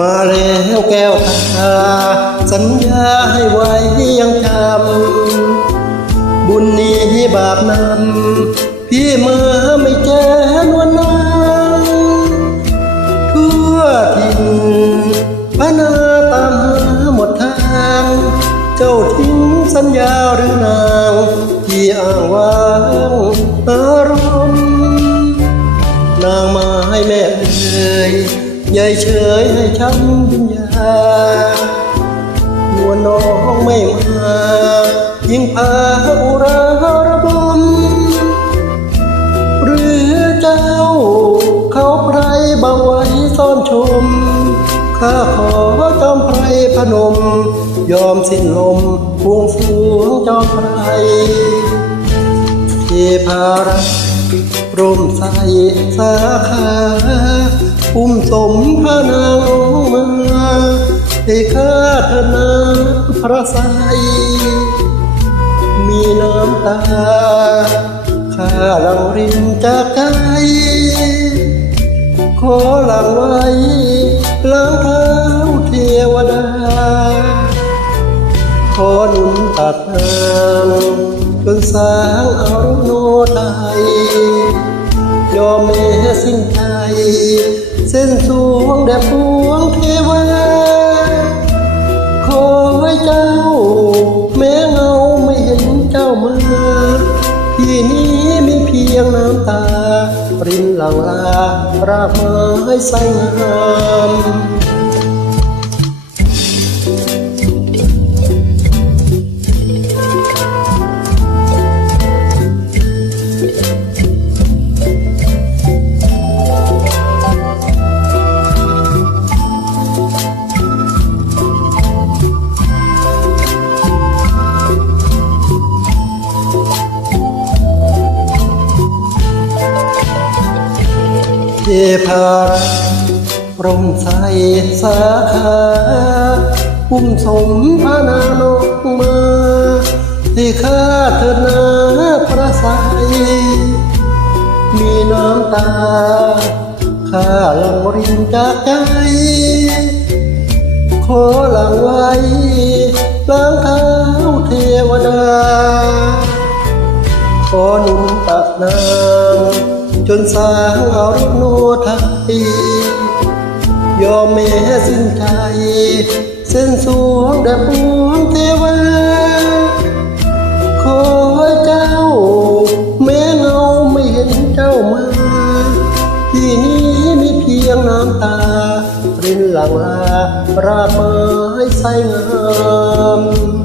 มาแล้วแก้วตาสัญญาให้ไว้ยังจำบุญนี้บาปนำพี่เมื่อไม่เจอนวลนางทั่วทินพนาตามหาหมดทาง เจ้าทิ้งสัญญาหรือนาง ที่อ้างว้างอารมณ์นางไม้แม่เอ่ย ยายเฉยให้ช้ำวิญญาณวน้องไม่มายิ่งพาอุราระบมหรือเจ้า เขาไพรบาไว้ซ่อนชม ข้าขอจอมไพรพนม ยอมสิ้นลมพวงสรวงจอมไพรเทพารัก ร่มใสสาขาอุ้มสมพระนางลงมาให้ข้าเธนาพระใสยมีน้ำตาข้าลังรินจากใจขอหลังไว้ล้างเท้าเทวดา ขอหนุนตักนางจนสางอรุโนไทย ยอมแม้สิ้นใจเส้นสวงแด่พวงเทวา ขอให้เจ้า แม้เงาไม่เห็นเจ้ามา ที่นี้มีเพียงน้ำตา ปรินหลังลารากไม้ใสงาม พารักรมใสสาขาอุ้มสมพระนานกมาให้ข้าเถิดนาพระใสยมีน้ำตาข้าหลังรินจากใจ ขอหลังไว้ล้างเท้าเทวดา ขอหนุนตักนาง จนสางเอารโนไทยยอมแม้สิ้นใจเส้นสวงแด่ปวงเทวาขอให้เจ้า แม้เงาไม่เห็นเจ้ามา ที่นี้มีเพียงน้ำตารินหลังลารากไม้ใสงาม